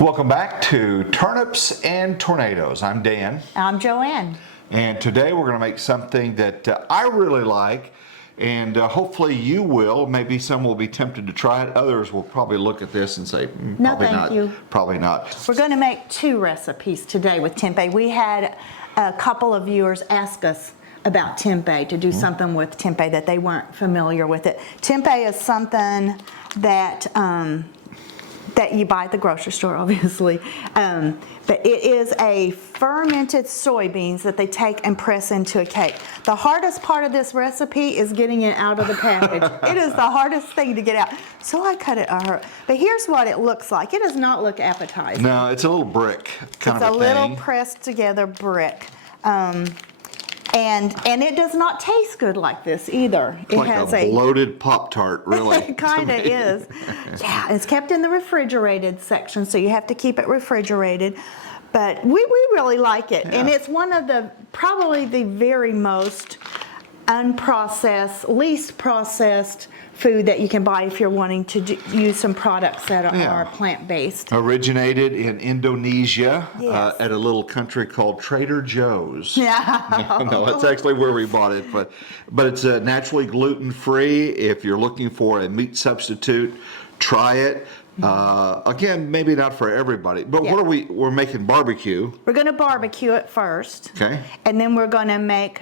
Welcome back to Turnips and Tornadoes. I'm Dan. I'm Joanne. And today we're going to make something that I really like, and hopefully you will. Maybe some will be tempted to try it. Others will probably look at this and say, No, probably thank not. you. Probably not. We're going to make two recipes today with tempeh. We had a couple of viewers ask us about tempeh, to do something with tempeh that they weren't familiar with it. Tempeh is something that that you buy at the grocery store, obviously. But it is a fermented soybeans that they take and press into a cake. The hardest part of this recipe is getting it out of the package. It is the hardest thing to get out. So I cut it out. But here's what it looks like. It does not look appetizing. No, it's a little brick kind of a thing. It's a little pressed together brick. And it does not taste good like this either. It's like a bloated Pop-Tart, really. It kind of is. Yeah, it's kept in the refrigerated section, so you have to keep it refrigerated. But we really like it. Yeah. And it's one of the, probably the very most unprocessed, least processed food that you can buy if you're wanting to use some products that are plant-based. Originated in Indonesia, Yes. at a little country called Trader Joe's. Yeah. No, that's actually where we bought it, but it's naturally gluten-free. If you're looking for a meat substitute, try it. Again, maybe not for everybody, but Yeah. what are we're making barbecue. We're going to barbecue it first. Okay. And then we're going to make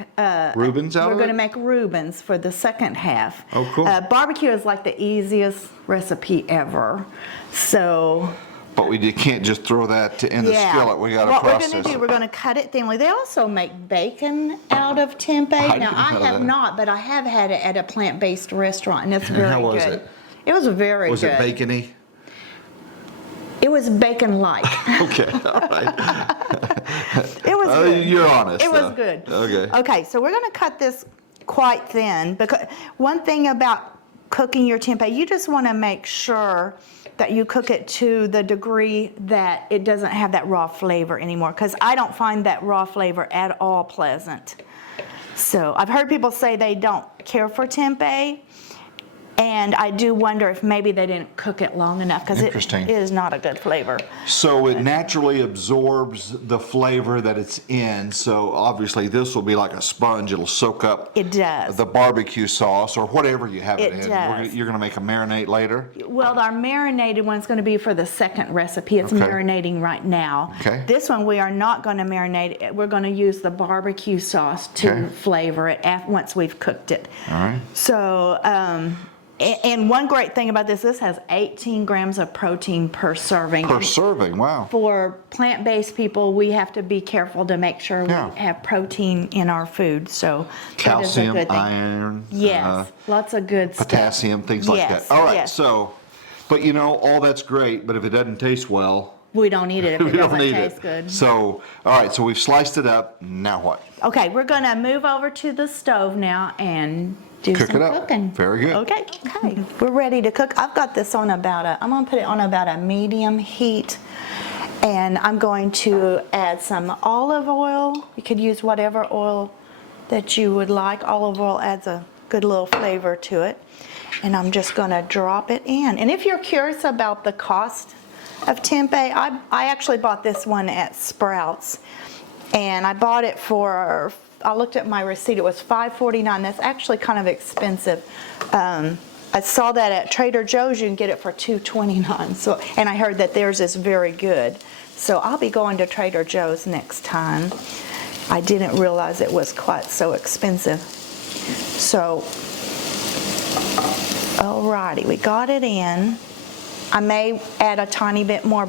Reubens out of it? We're going to make Reubens for the second half. Oh, cool. Barbecue is like the easiest recipe ever. So But we can't just throw that in the skillet. We got to what process we're going to do, it. we're going to cut it thinly. They also make bacon out of tempeh. Now, I have not, but I have had it at a plant-based restaurant, and it's very how was good. it? It was very Was good. it bacony? It was bacon-like. Okay, all right. It was good. You're honest. It was good. Okay. Okay, so we're going to cut this quite thin, because one thing about cooking your tempeh, you just want to make sure that you cook it to the degree that it doesn't have that raw flavor anymore, because I don't find that raw flavor at all pleasant. So I've heard people say they don't care for tempeh, and I do wonder if maybe they didn't cook it long enough, because it is not a good flavor. So it naturally absorbs the flavor that it's in, so obviously this will be like a sponge. It'll soak up It does. the barbecue sauce or whatever you have it It in. does. You're going to make a marinade later? Well, our marinated one's going to be for the second recipe. It's marinating right now. Okay. This one we are not going to marinate it. We're going to use the barbecue sauce to flavor it once we've cooked it. All right. So, and one great thing about this has 18 grams of protein per serving. Per serving, wow. For plant-based people, we have to be careful to make sure we have protein in our food. So Calcium, that is a good thing. iron. Yes, lots of good potassium, stuff. things like that. All right, yes. so, but you know, all that's great, but if it doesn't taste well, We don't eat it if we it don't doesn't need taste it. good. So, all right, so we've sliced it up. Now what? Okay, we're going to move over to the stove now and do Cook some it up. cooking. Very good. Okay, we're ready to cook. I've got this on I'm going to put it on about a medium heat, and I'm going to add some olive oil. You could use whatever oil that you would like. Olive oil adds a good little flavor to it. And I'm just going to drop it in. And if you're curious about the cost of tempeh, I actually bought this one at Sprouts, and I bought it for, I looked at my receipt, it was $5.49. That's actually kind of expensive. I saw that at Trader Joe's you can get it for $2.29. So, and I heard that theirs is very good. So I'll be going to Trader Joe's next time. I didn't realize it was quite so expensive. So, alrighty, we got it in. I may add a tiny bit more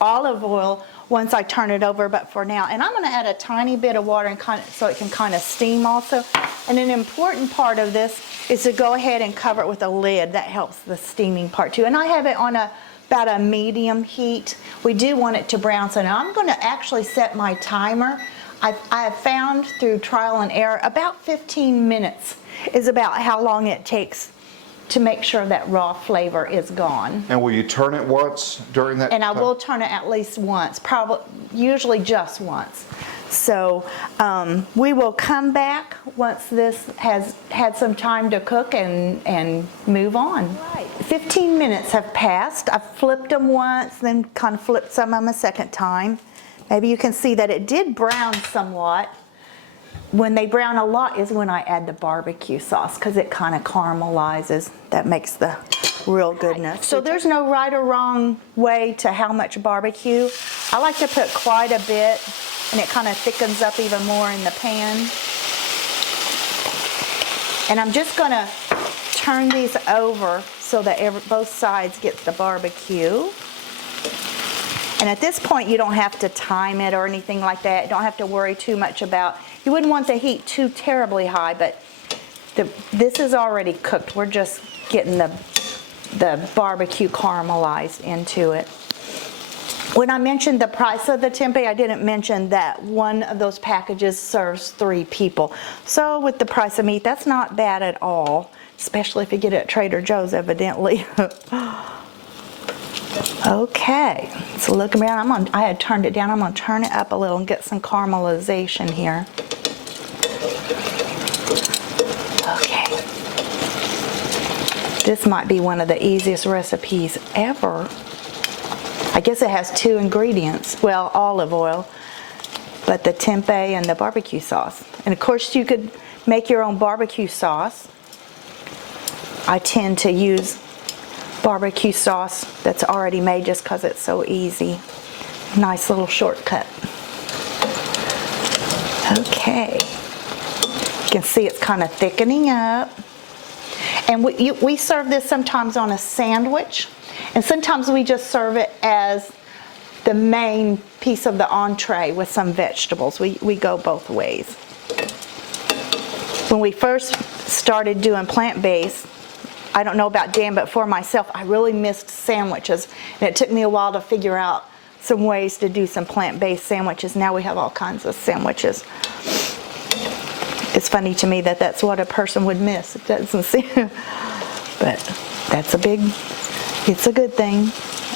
olive oil once I turn it over, but for now, and I'm going to add a tiny bit of water and so it can kind of steam also. And an important part of this is to go ahead and cover it with a lid. That helps the steaming part too. And I have it on about a medium heat. We do want it to brown, so now I'm going to actually set my timer. I have found through trial and error about 15 minutes is about how long it takes to make sure that raw flavor is gone. And will you turn it once during that And I time? will turn it at least once, probably, usually just once. So we will come back once this has had some time to cook and move on. Right. 15 minutes have passed. I've flipped them once, then kind of flipped some of them a second time. Maybe you can see that it did brown somewhat. When they brown a lot is when I add the barbecue sauce, because it kind of caramelizes. That makes the real goodness. So there's no right or wrong way to how much barbecue. I like to put quite a bit, and it kind of thickens up even more in the pan. And I'm just going to turn these over so that both sides get the barbecue. And at this point, you don't have to time it or anything like that. You don't have to worry too much about, you wouldn't want the heat too terribly high, but this is already cooked. We're just getting the barbecue caramelized into it. When I mentioned the price of the tempeh, I didn't mention that one of those packages serves 3 people. So with the price of meat, that's not bad at all, especially if you get it at Trader Joe's, evidently. Okay, so looking around, I had turned it down. I'm going to turn it up a little and get some caramelization here. Okay. This might be one of the easiest recipes ever. I guess it has 2 ingredients. Well, olive oil, but the tempeh and the barbecue sauce. And of course, you could make your own barbecue sauce. I tend to use barbecue sauce that's already made just because it's so easy. Nice little shortcut. Okay. You can see it's kind of thickening up. And we serve this sometimes on a sandwich, and sometimes we just serve it as the main piece of the entree with some vegetables. We go both ways. When we first started doing plant-based, I don't know about Dan, but for myself, I really missed sandwiches. And it took me a while to figure out some ways to do some plant-based sandwiches. Now we have all kinds of sandwiches. It's funny to me that that's what a person would miss. It doesn't seem, but it's a good thing.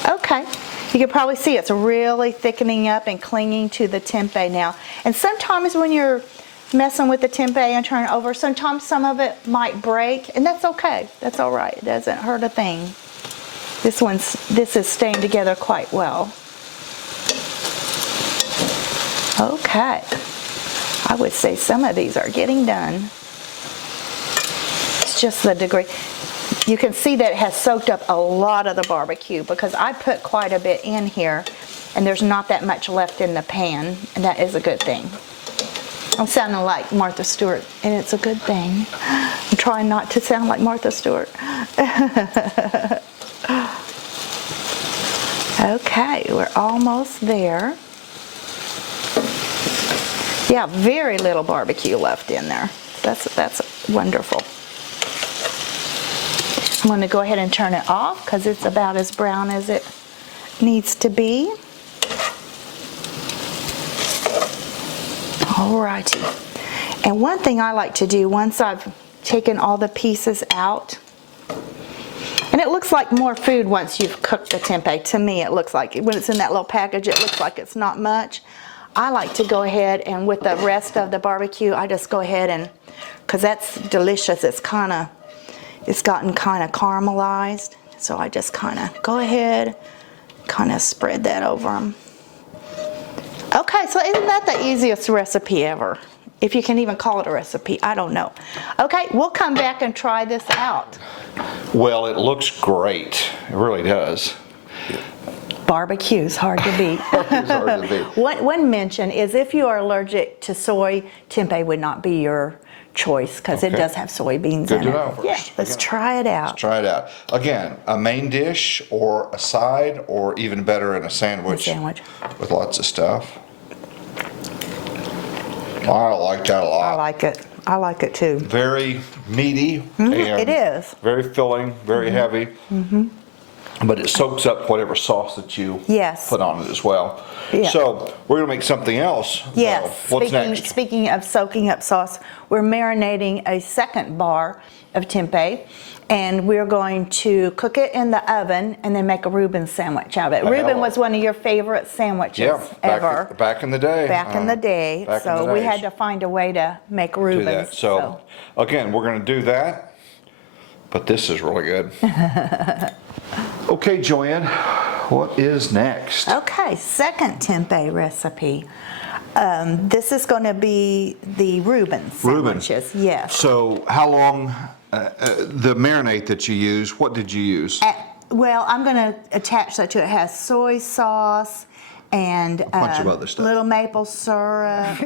Okay, you can probably see it's really thickening up and clinging to the tempeh now. And sometimes when you're messing with the tempeh and turn it over, sometimes some of it might break, and that's okay. That's all right. It doesn't hurt a thing. This is staying together quite well. Okay. I would say some of these are getting done. It's just the degree. You can see that it has soaked up a lot of the barbecue because I put quite a bit in here, and there's not that much left in the pan, and that is a good thing. I'm sounding like Martha Stewart, and it's a good thing. I'm trying not to sound like Martha Stewart. Okay, we're almost there. Yeah, very little barbecue left in there. That's wonderful. I'm going to go ahead and turn it off because it's about as brown as it needs to be. Alrighty. And one thing I like to do once I've taken all the pieces out, and it looks like more food once you've cooked the tempeh. To me, it looks like, when it's in that little package, it looks like it's not much. I like to go ahead and with the rest of the barbecue, I just go ahead and, because that's delicious, it's gotten kind of caramelized. So I just kind of go ahead, kind of spread that over them. Okay, so isn't that the easiest recipe ever? If you can even call it a recipe, I don't know. Okay, we'll come back and try this out. Well, it looks great. It really does. Barbecue's hard to beat. It's hard to beat. One mention is if you are allergic to soy, tempeh would not be your choice because it does have soybeans Good in to it. know first. Yeah, let's try it out. Let's try it out. Again, a main dish or a side, or even better in a sandwich. With lots of stuff. I like that a lot. I like it. I like it too. Very meaty. And it is. Very filling, very heavy. But it soaks up whatever sauce that you put on it as well. Yeah. So we're going to make something else. Yes. What's next? Speaking of soaking up sauce, we're marinating a second bar of tempeh. and we're going to cook it in the oven and then make a Reuben sandwich out of it. Reuben was one of your favorite sandwiches ever. Back in the day. Back in the day. So we had to find a way to make do Reubens. that. So again, we're going to do that, but this is really good. Okay, Joanne, what is next? Okay, second tempeh recipe. This is going to be the Reuben sandwiches. Yes. So how long, the marinade that you use, what did you use? Well, I'm going to attach that to it. It has soy sauce and a bunch of other stuff. Little maple syrup.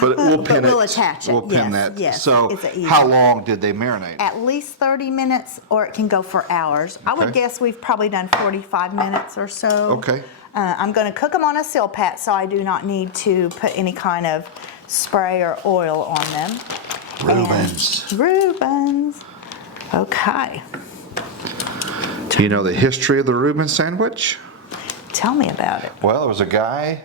But we'll pin We'll attach it. We'll pin Yes, that. yes, So it's easy. how long did they marinate? At least 30 minutes, or it can go for hours. I would Okay. guess we've probably done 45 minutes or so. Okay. I'm going to cook them on a silpat, so I do not need to put any kind of spray or oil on them. Reubens. And Reubens. Okay. Do you know the history of the Reuben sandwich? Tell me about it. Well, there was a guy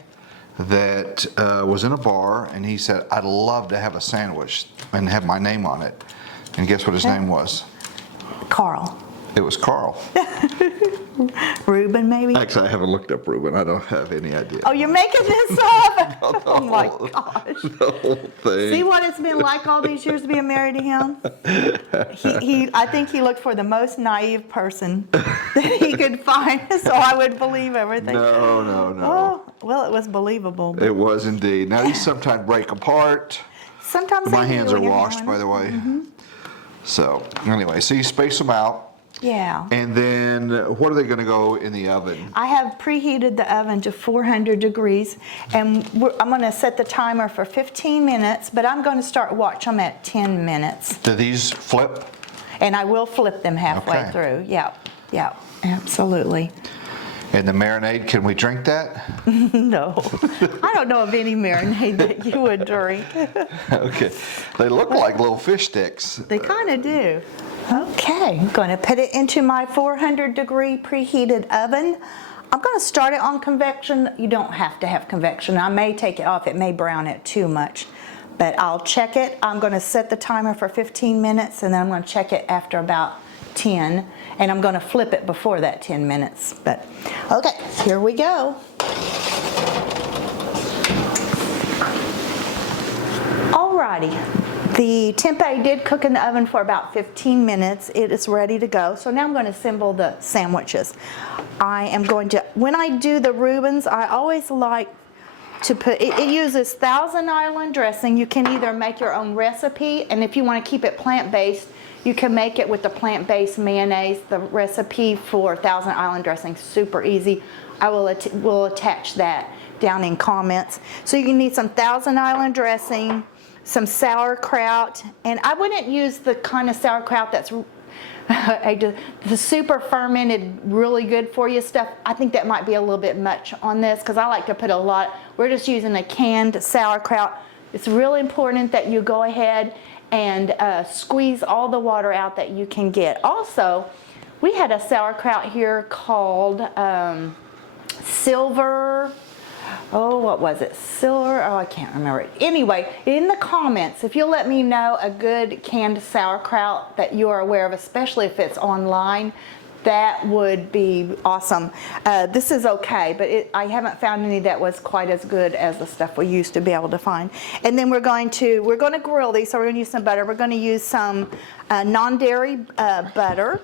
that was in a bar, and he said, I'd love to have a sandwich and have my name on it. And guess what his name was? Carl. It was Carl. Reuben, maybe? Actually, I haven't looked up Reuben. I don't have any idea. Oh, you're making this up? Oh my gosh. The whole thing. See what it's been like all these years being married to him? I think he looked for the most naive person that he could find, so I would believe everything. No. Oh, well, it was believable. But It was indeed. Now, these sometimes break apart. sometimes My they do hands are when you're washed, handling by the way. Mm-hmm. So, anyway, so you space them out. Yeah. And then what are they going to go in the oven? I have preheated the oven to 400 degrees, and I'm going to set the timer for 15 minutes, but I'm going to watch them at 10 minutes. Do these flip? And I will flip them halfway Okay. through. Yeah, absolutely. And the marinade, can we drink that? No, I don't know of any marinade that you would drink. Okay. They look like little fish sticks. They kind of do. Okay, I'm going to put it into my 400 degree preheated oven. I'm going to start it on convection. You don't have to have convection. I may take it off. It may brown it too much, but I'll check it. I'm going to set the timer for 15 minutes, and then I'm going to check it after about 10, and I'm going to flip it before that 10 minutes. But okay, here we go. Alrighty, the tempeh did cook in the oven for about 15 minutes. It is ready to go. So now I'm going to assemble the sandwiches. I am going to, when I do the Reubens, I always like to put, it uses Thousand Island dressing. You can either make your own recipe, and if you want to keep it plant-based, you can make it with the plant-based mayonnaise. The recipe for Thousand Island dressing, super easy. I will attach that down in comments. So you need some Thousand Island dressing, some sauerkraut, and I wouldn't use the kind of sauerkraut that's the super fermented, really good for you stuff. I think that might be a little bit much on this because I like to put a lot. We're just using a canned sauerkraut. It's really important that you go ahead and squeeze all the water out that you can get. Also, we had a sauerkraut here called Silver. Oh, what was it? Silver? Oh, I can't remember it. Anyway, in the comments, if you'll let me know a good canned sauerkraut that you are aware of, especially if it's online, that would be awesome. This is okay, but I haven't found any that was quite as good as the stuff we used to be able to find. And then we're going to grill these, so we're going to use some butter. We're going to use some non-dairy butter.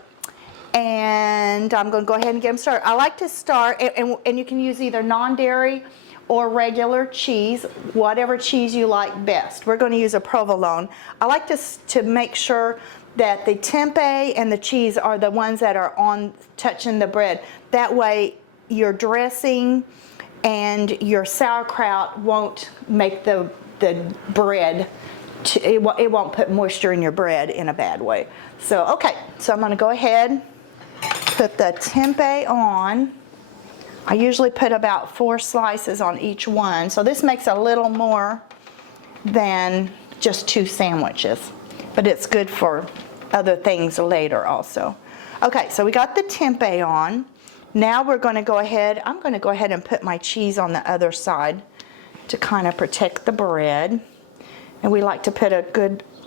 And I'm going to go ahead and get them started. I like to start, and you can use either non-dairy or regular cheese, whatever cheese you like best. We're going to use a provolone. I like to make sure that the tempeh and the cheese are the ones that are touching the bread. That way your dressing and your sauerkraut won't make the bread, it won't put moisture in your bread in a bad way. So, okay, so I'm going to go ahead, put the tempeh on. I usually put about 4 slices on each one. So this makes a little more than just 2 sandwiches, but it's good for other things later also. Okay, so we got the tempeh on. Now we're going to go ahead, I'm going to go ahead and put my cheese on the other side to kind of protect the bread. And we like to put a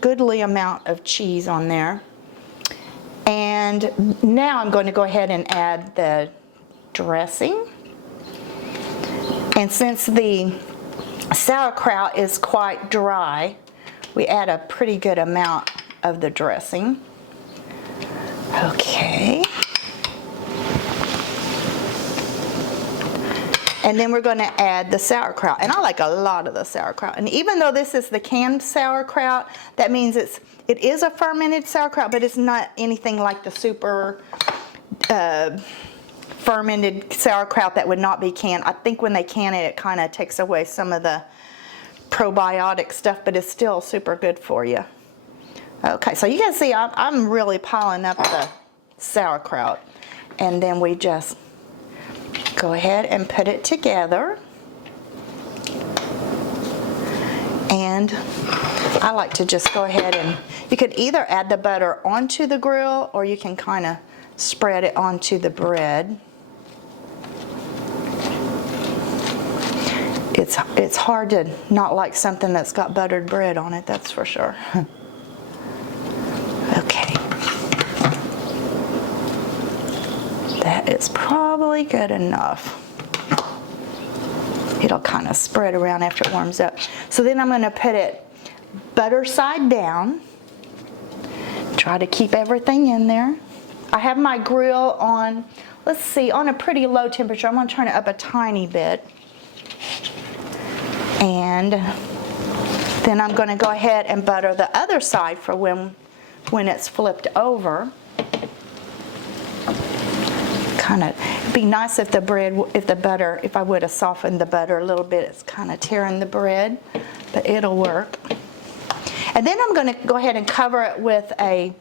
goodly amount of cheese on there. And now I'm going to go ahead and add the dressing. And since the sauerkraut is quite dry, we add a pretty good amount of the dressing. Okay. And then we're going to add the sauerkraut. And I like a lot of the sauerkraut. And even though this is the canned sauerkraut, that means it is a fermented sauerkraut, but it's not anything like the super fermented sauerkraut that would not be canned. I think when they can it, it kind of takes away some of the probiotic stuff, but it's still super good for you. Okay, so you can see I'm really piling up the sauerkraut. And then we just go ahead and put it together. And I like to just go ahead and, you could either add the butter onto the grill or you can kind of spread it onto the bread. It's hard to not like something that's got buttered bread on it, that's for sure. Okay. That is probably good enough. It'll kind of spread around after it warms up. So then I'm going to put it butter side down. Try to keep everything in there. I have my grill on, let's see, on a pretty low temperature. I'm going to turn it up a tiny bit. And then I'm going to go ahead and butter the other side for when it's flipped over. Kind of, it'd be nice if if I would have softened the butter a little bit. It's kind of tearing the bread, but it'll work. And then I'm going to go ahead and cover it with a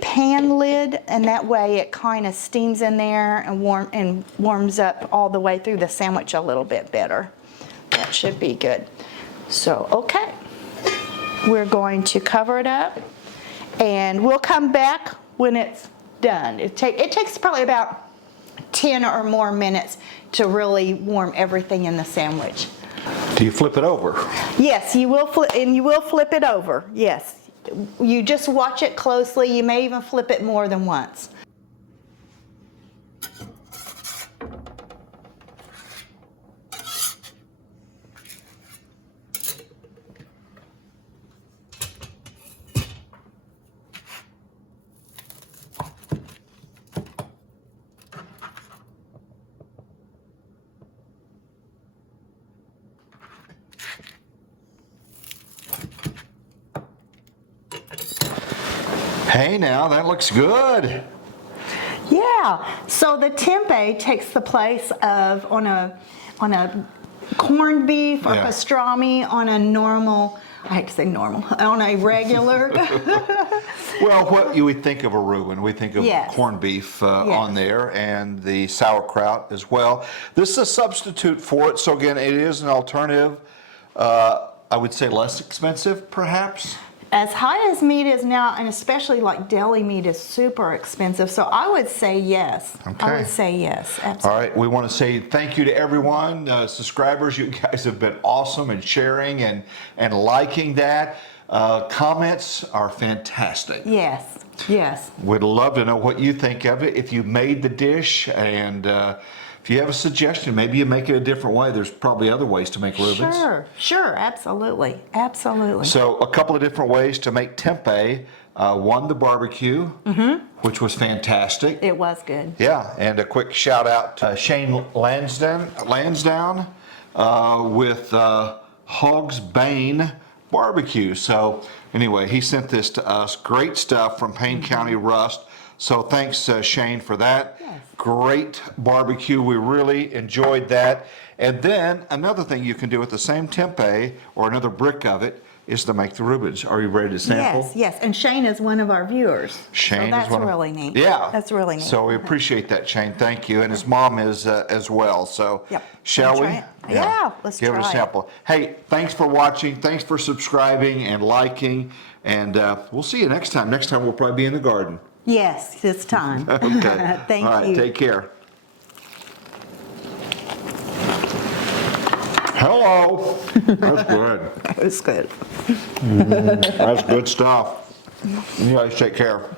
pan lid, and that way it kind of steams in there and warms up all the way through the sandwich a little bit better. That should be good. So, okay, we're going to cover it up, and we'll come back when it's done. It takes probably about 10 or more minutes to really warm everything in the sandwich. Do you flip it over? Yes, you will flip, and you will flip it over. Yes, you just watch it closely. You may even flip it more than once. Hey, now that looks good. Yeah, so the tempeh takes the place of on a corned beef or Yeah. pastrami on a normal, I hate to say normal, on a regular. Well, what you would think of a Rueben, we think of Yes. corned beef Yes. on there, and the sauerkraut as well. This is a substitute for it, so again, it is an alternative. I would say less expensive, perhaps. As high as meat is now, and especially like deli meat is super expensive, so I would say yes. Okay. I would say yes, absolutely. All right, we want to say thank you to everyone, subscribers. You guys have been awesome in sharing and liking that. Comments are fantastic. Yes, yes. We'd love to know what you think of it, if you made the dish, and if you have a suggestion, maybe you make it a different way. There's probably other ways to make Reubens. Sure, absolutely, absolutely. So a couple of different ways to make tempeh. One, the barbecue, which was fantastic. It was good. Yeah, and a quick shout out to Shane Lansdowne with Hog's Bane Barbecue. So anyway, he sent this to us. Great stuff from Payne County Rust. So thanks, Shane, for that. Yes. Great barbecue. We really enjoyed that. And then another thing you can do with the same tempeh or another brick of it is to make the Reubens. Are you ready to sample? Yes. And Shane is one of our viewers. Shane so is that's one of, really neat. Yeah. That's really neat. So we appreciate that, Shane. Thank you. And his mom is as well. So Yep. shall we? Try it? Yeah, let's give it a try it. sample. Hey, thanks for watching. Thanks for subscribing and liking. And we'll see you next time. Next time we'll probably be in the garden. Yes, it's time. Okay. Thank All right. you. Take care. Hello. That's good. It was good. That's good stuff. You guys take care.